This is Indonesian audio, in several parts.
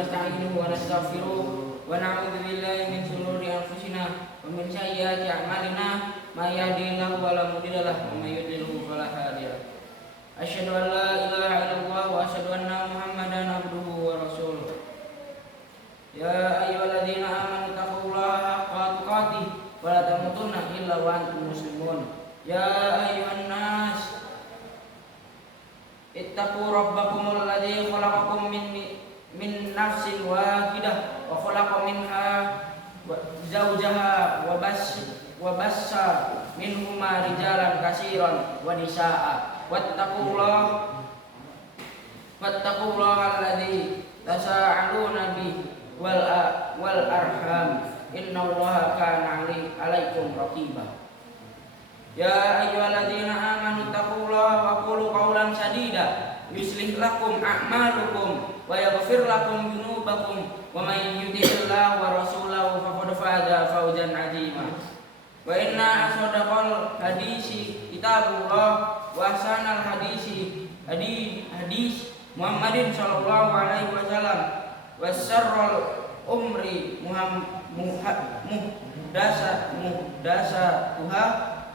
nasta'inuhu wa nastaghfiruh wa na'udzu billahi min shururi anfusina wa min sayyiati a'malina may yahdihillahu fala mudilla lahu wa may yudlilhu fala hadiya lahu. Asyhadu an la ilaha illallah wa asyhadu anna Muhammadan abduhu wa rasuluh. Ya ayyuhalladzina amanu taqullaha haqqa tuqatih wa la tamutunna illa wa antum muslimun. Ya ayyuhan nas ittaqu rabbakumul ladzi khalaqakum min nafsin wahidah wa khalaqa minha zawjaha wa bassa minhuma rijalan katsiran wa nisaa wattaqullaha alladzi tasaaluna bihi wal arham innallaha kana 'alaikum raqiba. Ya ayyuhalladzina amanu taqullaha wa qulu qawlan sadida yuslih lakum a'malukum wa yaghfir lakum dzunubakum wa may yuti'illaha wa rasulahu faqad faza fawzan 'azima. Wa inna asdaqal hadisi kitabullah wa ahsanal hadisi hadis Muhammadin sallallahu alaihi wasallam wa syarrul umri muhdasatuha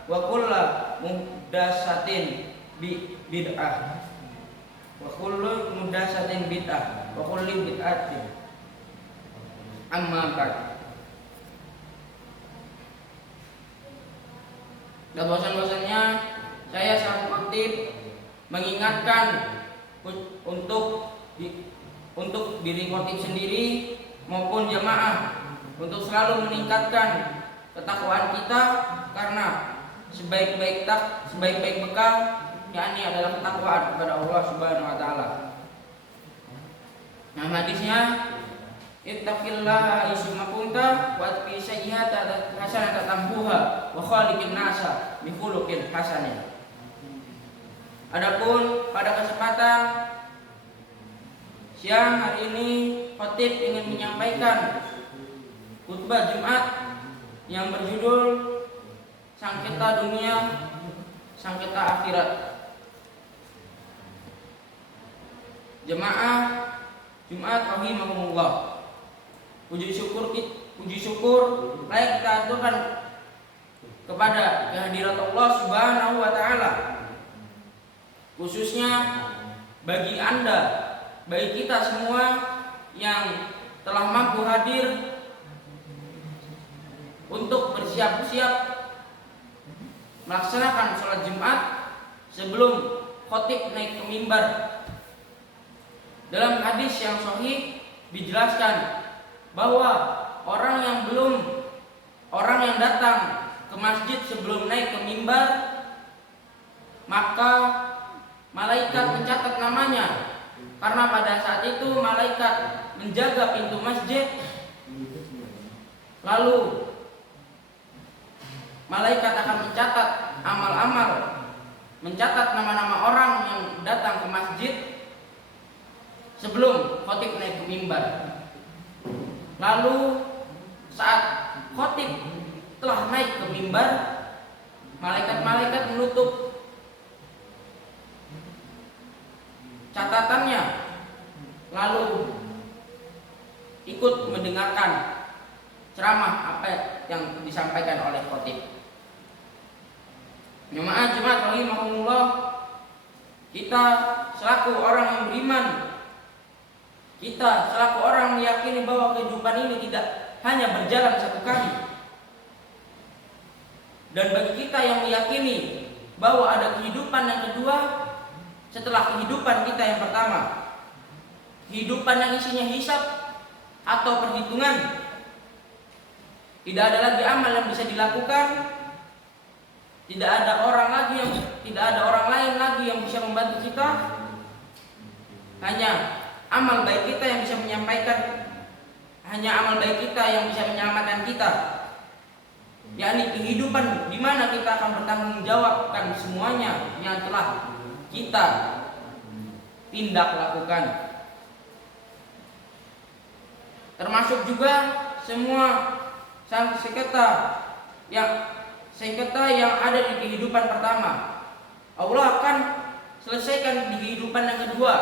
wa kullu muhdasatin bid'ah wa kullu muhdasatin bid'ah wa kullu bid'atin amma ba'd. Dan bosan-bosannya saya selaku aktif mengingatkan untuk diri khotib sendiri maupun jamaah untuk selalu meningkatkan ketakwaan kita, karena sebaik-baik bekal yakni adalah ketakwaan kepada Allah Subhanahu wa taala. Nah, hadisnya ittaqillaha aysuma kunta wa atbi sayyi'ata hasanatan tambuha wa khaliqin nasa bi khuluqin hasanin. Adapun pada kesempatan siang hari ini khotib ingin menyampaikan khutbah Jumat yang berjudul Sengketa Dunia, Sengketa Akhirat. Jemaah Jumat rahimahumullah, puji syukur layak kita aturkan kepada kehadirat Allah Subhanahu wa taala, khususnya bagi Anda, bagi kita semua yang telah mampu hadir untuk bersiap-siap melaksanakan sholat Jumat sebelum khotib naik ke mimbar. Dalam hadis yang sahih dijelaskan bahwa orang yang datang ke masjid sebelum naik ke mimbar, maka malaikat mencatat namanya, karena pada saat itu malaikat menjaga pintu masjid. Lalu malaikat akan mencatat amal-amal, mencatat nama-nama orang yang datang ke masjid sebelum khotib naik ke mimbar. Lalu saat khotib telah naik ke mimbar, malaikat-malaikat menutup catatannya, lalu ikut mendengarkan ceramah apa yang disampaikan oleh khotib. Jemaah Jumat rahimahumullah, kita selaku orang yang beriman, kita selaku orang meyakini bahwa kehidupan ini tidak hanya berjalan satu kali. Dan bagi kita yang meyakini bahwa ada kehidupan yang kedua setelah kehidupan kita yang pertama, kehidupan yang isinya hisab atau perhitungan, tidak ada lagi amal yang bisa dilakukan, tidak ada orang lain lagi yang bisa membantu kita, hanya amal baik kita yang bisa menyampaikan, hanya amal baik kita yang bisa menyelamatkan kita, yakni kehidupan di mana kita akan bertanggung jawabkan semuanya yang telah kita tindak lakukan, termasuk juga semua sengketa yang ada di kehidupan pertama. Allah akan selesaikan di kehidupan yang kedua,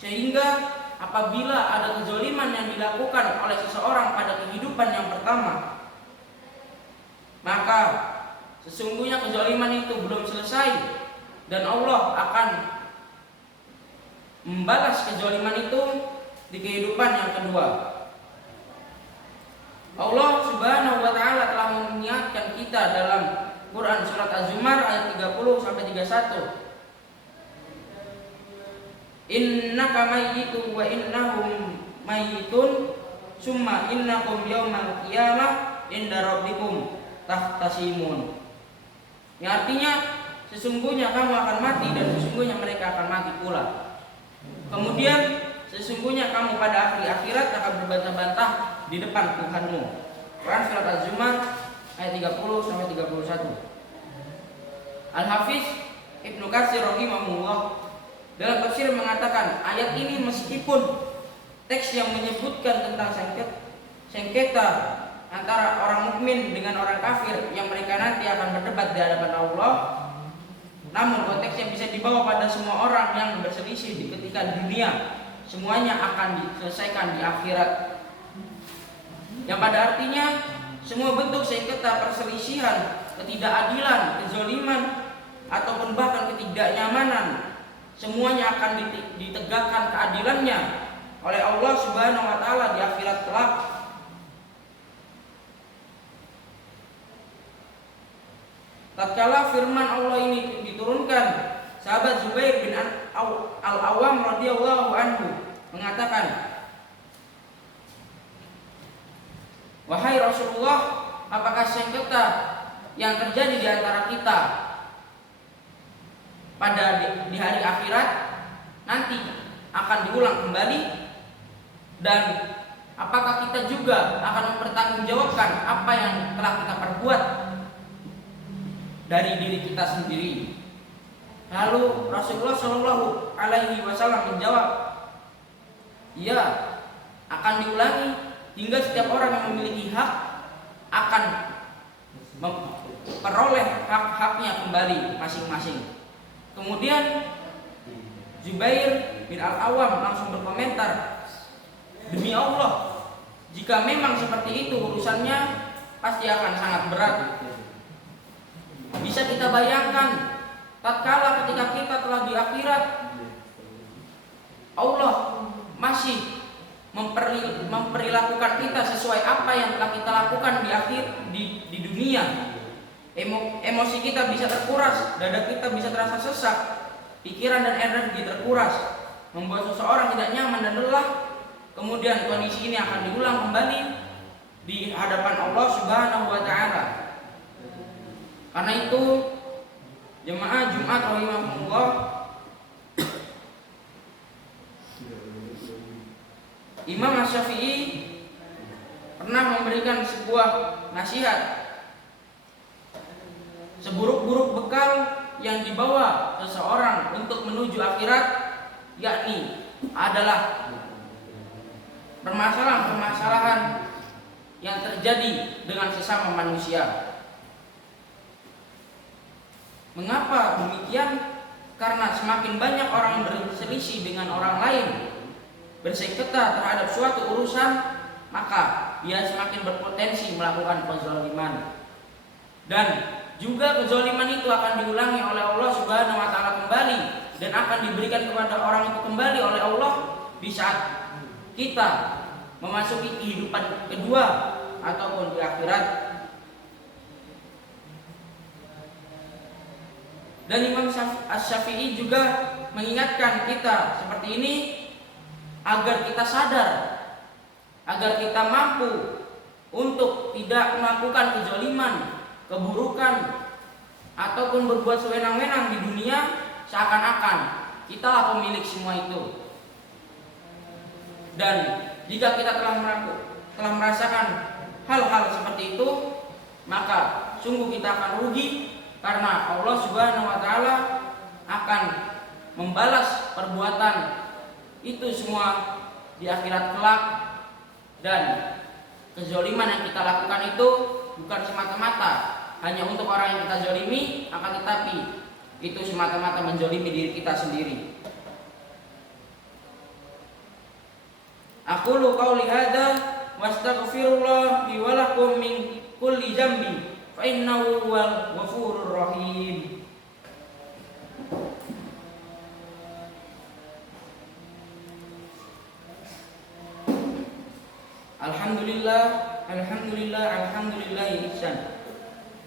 sehingga apabila ada kezaliman yang dilakukan oleh seseorang pada kehidupan yang pertama, maka sesungguhnya kezaliman itu belum selesai dan Allah akan membalas kezaliman itu di kehidupan yang kedua. Allah Subhanahu wa taala telah mengingatkan kita dalam Quran surat Az-Zumar ayat 30 sampai 31. Innaka mayyitun wa innahum mayyitun summa innakum yaumal qiyamah inda rabbikum tahtasimun. Yang artinya sesungguhnya kamu akan mati dan sesungguhnya mereka akan mati pula. Kemudian sesungguhnya kamu pada akhir akhirat akan berbantah-bantah di depan Tuhanmu. Quran surat Az-Zumar ayat 30 sampai 31. Al-Hafiz Ibnu Katsir rahimahullah dalam tafsir mengatakan ayat ini meskipun teks yang menyebutkan tentang sengketa antara orang mukmin dengan orang kafir yang mereka nanti akan berdebat di hadapan Allah, namun konteksnya bisa dibawa pada semua orang yang berselisih di ketika dunia, semuanya akan diselesaikan di akhirat. Yang pada artinya semua bentuk sengketa, perselisihan, ketidakadilan, kezaliman ataupun bahkan ketidaknyamanan, semuanya akan ditegakkan keadilannya oleh Allah Subhanahu wa taala di akhirat kelak. Tatkala firman Allah ini diturunkan, sahabat Zubair bin Al-Awwam radhiyallahu anhu mengatakan, "Wahai Rasulullah, apakah sengketa yang terjadi di antara kita pada di hari akhirat nanti akan diulang kembali, dan apakah kita juga akan mempertanggungjawabkan apa yang telah kita perbuat dari diri kita sendiri?" Lalu Rasulullah Shallallahu Alaihi Wasallam menjawab, "Ya, akan diulangi hingga setiap orang yang memiliki hak akan memperoleh hak-haknya kembali masing-masing." Kemudian Zubair bin Al-Awwam langsung berkomentar, "Demi Allah, jika memang seperti itu urusannya, pasti akan sangat berat." Bisa kita bayangkan tatkala ketika kita telah di akhirat, Allah masih memperlakukan kita sesuai apa yang telah kita lakukan di dunia. Emosi kita bisa terkuras, dada kita bisa terasa sesak, pikiran dan energi terkuras, membuat seseorang tidak nyaman dan lelah. Kemudian kondisi ini akan diulang kembali di hadapan Allah Subhanahu wa taala. Karena itu jemaah Jumat rahimahumullah, Imam Asy-Syafi'i pernah memberikan sebuah nasihat. Seburuk-buruk bekal yang dibawa seseorang untuk menuju akhirat, yakni adalah permasalahan-permasalahan yang terjadi dengan sesama manusia. Mengapa demikian? Karena semakin banyak orang yang berselisih dengan orang lain, bersengketa terhadap suatu urusan, maka dia semakin berpotensi melakukan kezaliman. Dan juga kezaliman itu akan diulangi oleh Allah Subhanahu wa taala kembali dan akan diberikan kepada orang itu kembali oleh Allah di saat kita memasuki kehidupan kedua ataupun di akhirat. Dan Imam Asy-Syafi'i juga mengingatkan kita seperti ini agar kita sadar, agar kita mampu untuk tidak melakukan kezaliman, keburukan ataupun berbuat sewenang-wenang di dunia seakan-akan kitalah pemilik semua itu. Dan jika kita telah merasakan hal-hal seperti itu, maka sungguh kita akan rugi, karena Allah Subhanahu wa taala akan membalas perbuatan itu semua di akhirat kelak. Dan kezaliman yang kita lakukan itu bukan semata-mata hanya untuk orang yang kita zalimi, akan tetapi itu semata-mata menzalimi diri kita sendiri. Aqulu qawli hadza wastaghfirullah li wa lakum min kulli dzambin fa innahu huwal ghafurur rahim. Alhamdulillah, alhamdulillah, alhamdulillah ihsan.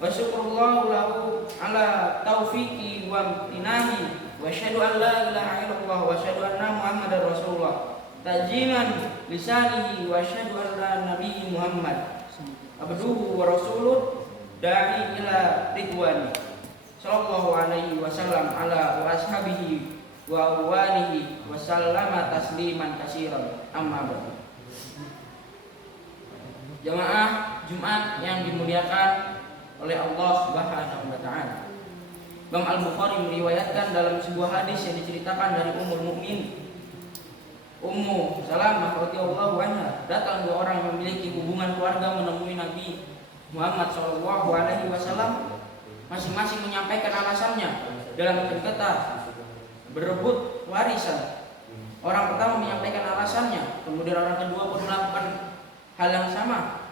Wa syukurullahu lahu ala taufiqi wa amtinahi. Wa asyhadu an la ilaha illallah wa asyhadu anna Muhammadar Rasulullah. Tajiman lisanihi wa asyhadu anna nabiyyi Muhammad abduhu wa rasuluh da'i ila ridwani. Sallallahu alaihi wasallam ala ashabihi wa awalihi wa sallama tasliman katsiran. Amma ba'du. Jamaah Jumat yang dimuliakan oleh Allah Subhanahu wa taala. Imam Al-Bukhari meriwayatkan dalam sebuah hadis yang diceritakan dari Ummul Mukmin Ummu Salamah radhiyallahu anha, datang dua orang yang memiliki hubungan keluarga menemui Nabi Muhammad sallallahu alaihi wasallam, masing-masing menyampaikan alasannya dalam sengketa berebut warisan. Orang pertama menyampaikan alasannya, kemudian orang kedua pun melakukan hal yang sama.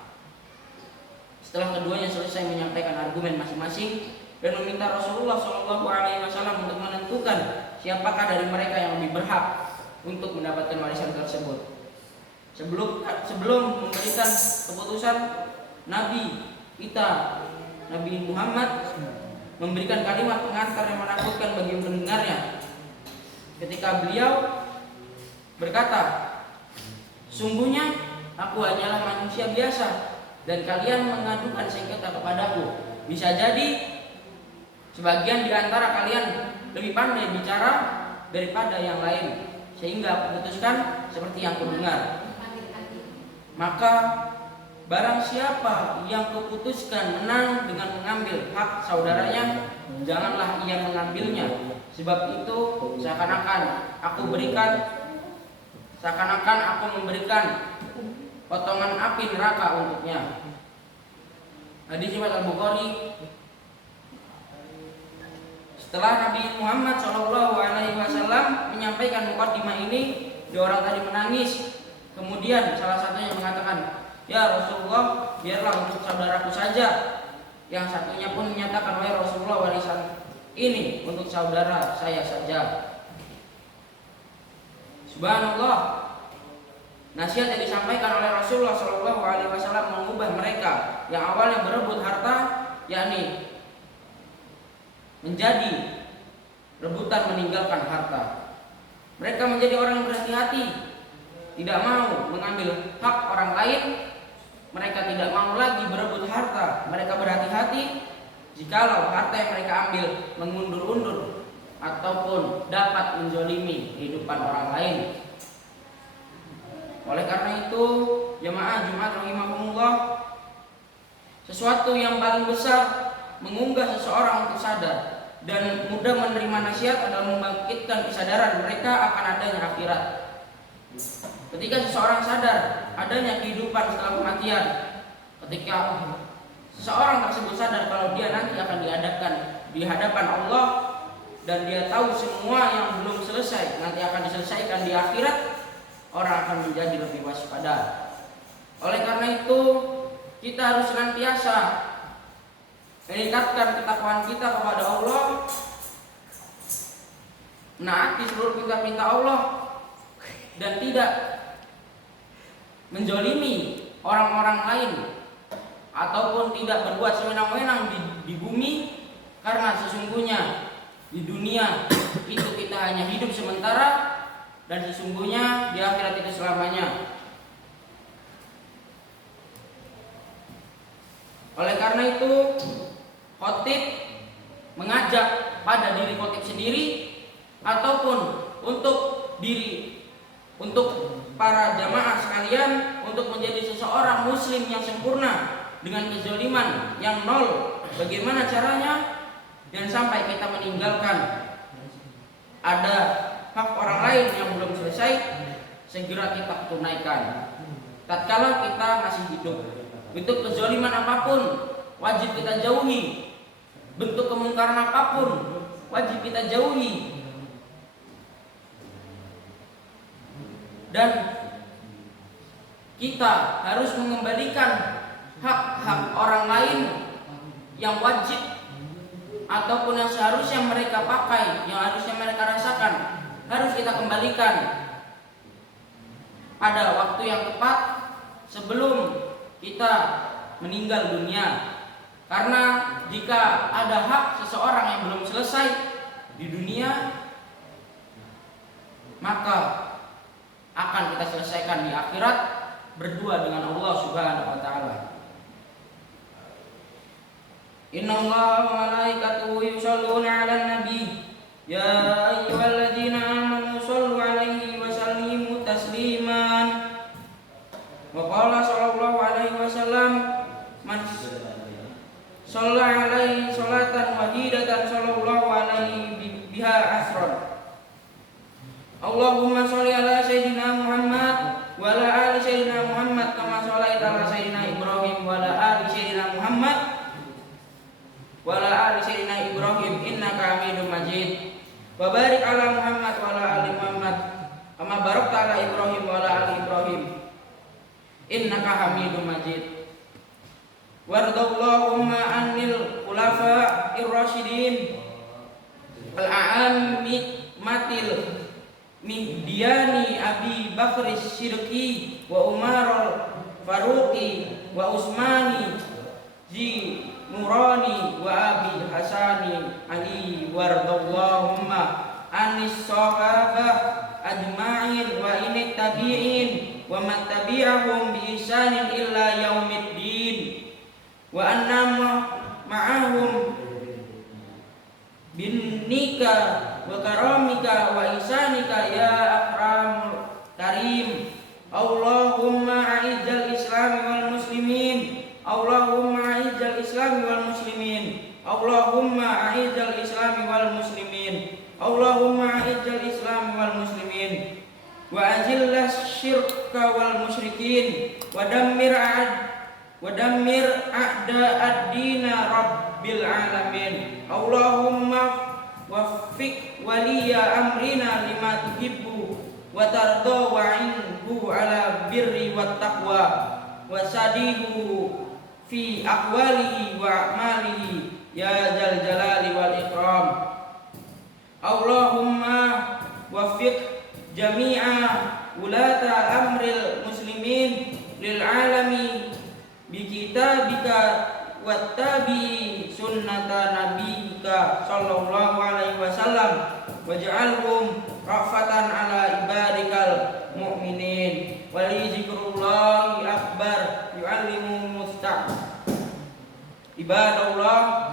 Setelah keduanya selesai menyampaikan argumen masing-masing dan meminta Rasulullah sallallahu alaihi wasallam untuk menentukan siapakah dari mereka yang lebih berhak untuk mendapatkan warisan tersebut. Sebelum memberikan keputusan, Nabi kita, Nabi Muhammad, memberikan kalimat pengantar yang menakutkan bagi pendengarnya. Ketika beliau berkata, sungguhnya aku hanyalah manusia biasa dan kalian mengadukan sengketa kepadaku. Bisa jadi sebagian di antara kalian lebih pandai bicara daripada yang lain, sehingga aku putuskan seperti yang kudengar. Maka barang siapa yang kuputuskan menang dengan mengambil hak saudaranya, janganlah ia mengambilnya. Sebab itu seakan-akan aku memberikan potongan api neraka untuknya. Hadis riwayat Al-Bukhari. Setelah Nabi Muhammad SAW menyampaikan mukadimah ini, dua orang tadi menangis. Kemudian salah satunya mengatakan, ya Rasulullah, biarlah untuk saudaraku saja. Yang satunya pun menyatakan, wahai Rasulullah, warisan ini untuk saudara saya saja. Subhanallah, nasihat yang disampaikan oleh Rasulullah SAW mengubah mereka yang awalnya berebut harta, yakni menjadi rebutan meninggalkan harta. Mereka menjadi orang yang berhati-hati, tidak mau mengambil hak orang lain. Mereka tidak mau lagi berebut harta. Mereka berhati-hati jikalau harta yang mereka ambil mengundur-undur ataupun dapat menzolimi kehidupan orang lain. Oleh karena itu, jemaah Jumat rahimakumullah, sesuatu yang paling besar mengunggah seseorang untuk sadar dan mudah menerima nasihat adalah membangkitkan kesadaran mereka akan adanya akhirat. Ketika seseorang sadar adanya kehidupan setelah kematian, ketika seseorang tersebut sadar kalau dia nanti akan dihadapkan di hadapan Allah dan dia tahu semua yang belum selesai nanti akan diselesaikan di akhirat, orang akan menjadi lebih waspada. Oleh karena itu, kita harus senantiasa meningkatkan ketakwaan kita kepada Allah, menaati seluruh perintah-perintah Allah, dan tidak menzolimi orang-orang lain ataupun tidak berbuat sewenang-wenang di bumi, karena sesungguhnya di dunia itu kita hanya hidup sementara dan sesungguhnya di akhirat itu selamanya. Oleh karena itu, khotib mengajak pada diri khotib sendiri ataupun untuk para jamaah sekalian untuk menjadi seseorang muslim yang sempurna dengan kezaliman yang nol. Bagaimana caranya? Dan sampai kita meninggalkan ada hak orang lain yang belum selesai, segera kita tunaikan tatkala kita masih hidup. Bentuk kezaliman apapun wajib kita jauhi, bentuk kemungkaran apapun wajib kita jauhi. Dan kita harus mengembalikan hak-hak orang lain yang wajib ataupun yang seharusnya mereka pakai, yang harusnya mereka rasakan, harus kita kembalikan pada waktu yang tepat sebelum kita meninggal dunia. Karena jika ada hak seseorang yang belum selesai di dunia, maka akan kita selesaikan di akhirat berdua dengan Allah Subhanahu wa taala. Innallaha wa malaikatahu yusholluna 'alan nabi ya ayyuhalladzina amanu shollu 'alaihi wa sallimu tasliman. Wa qala sallallahu alaihi wasallam man shalla 'alaihi sholatan wahidatan sallallahu alaihi biha asran. Allahumma sholli ala sayyidina Muhammad wa ala ali sayyidina Muhammad kama shallaita ala sayyidina Ibrahim wa ala ali sayyidina Muhammad wa ala ali sayyidina Ibrahim innaka Hamidum Majid. Wa barik ala Muhammad wa ala ali Muhammad kama barakta ala Ibrahim wa ala ali Ibrahim innaka Hamidum Majid. Wardallahumma anil khulafa'ir rasyidin al-a'ammatil Mihdiyani Abi Bakr Siddiqi wa Umar Faruqi wa Usmani Zi Nurani wa Abi Hasani Ali wardallahumma anis sahabah ajma'in wa init tabi'in wa man tabi'ahum bi ihsanin illa yaumiddin wa anna ma'ahum binnika wa karamika wa ihsanika ya akramul karim. Allahumma a'izzal islami wal muslimin, Allahumma a'izzal islami wal muslimin, Allahumma a'izzal islami wal muslimin, Allahumma a'izzal islami wal muslimin wa azillas syirka wal musyrikin wa dammir a'da ad-dina rabbil alamin. Allahumma waffiq waliya amrina lima tuhibbu wa tarda wa inhu ala birri wat taqwa wa sadihu fi aqwalihi wa a'malihi ya zal jalali wal ikram. Allahumma waffiq jami'a ulata amril muslimin lil alami bi kitabika wattabi sunnata nabiyika sallallahu alaihi wasallam waj'alhum rafatan ala ibadikal mu'minin wali zikrullahi akbar yu'allimu mustaq ibadallah